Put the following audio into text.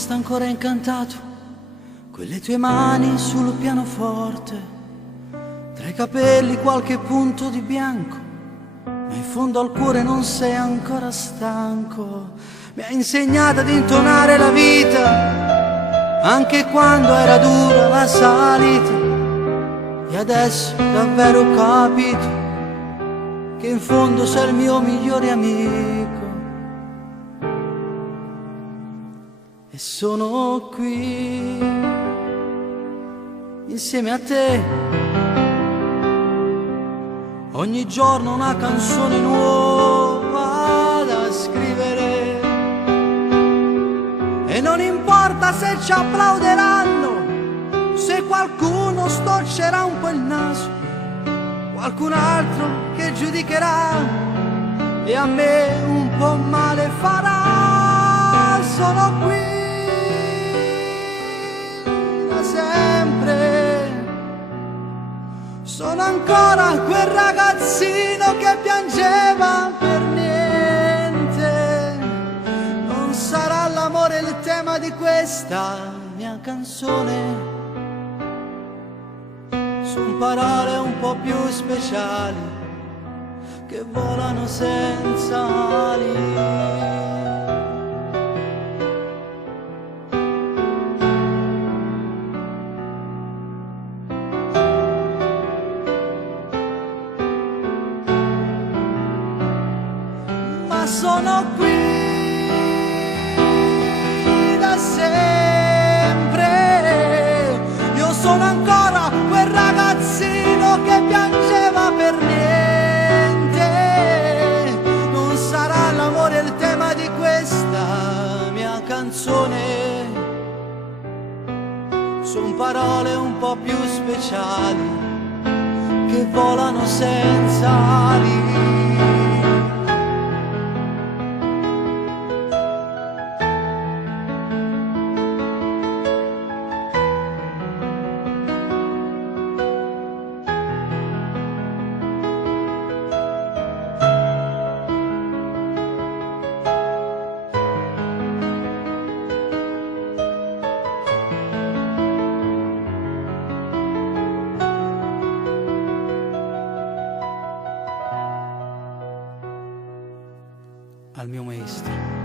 resta ancora incantato, quelle tue mani sul pianoforte, tra i capelli qualche punto di bianco, ma in fondo al cuore non sei ancora stanco. Mi hai insegnato ad intonare la vita, anche quando era dura la salita, e adesso davvero ho capito che in fondo sei il mio migliore amico. E sono qui insieme a te, ogni giorno una canzone nuova da scrivere, e non importa se ci applauderanno, se qualcuno storcerà un po' il naso, qualcun altro che giudicherà e a me un po' male farà. Sono qui da sempre, sono ancora quel ragazzino che piangeva per niente. Non sarà l'amore il tema di questa mia canzone, son parole un po' più speciali che volano senza ali. Ma sono qui da sempre, io sono ancora quel ragazzino che piangeva per niente. Non sarà l'amore il tema di questa mia canzone, son parole un po' più speciali che volano senza ali. Al mio maestro.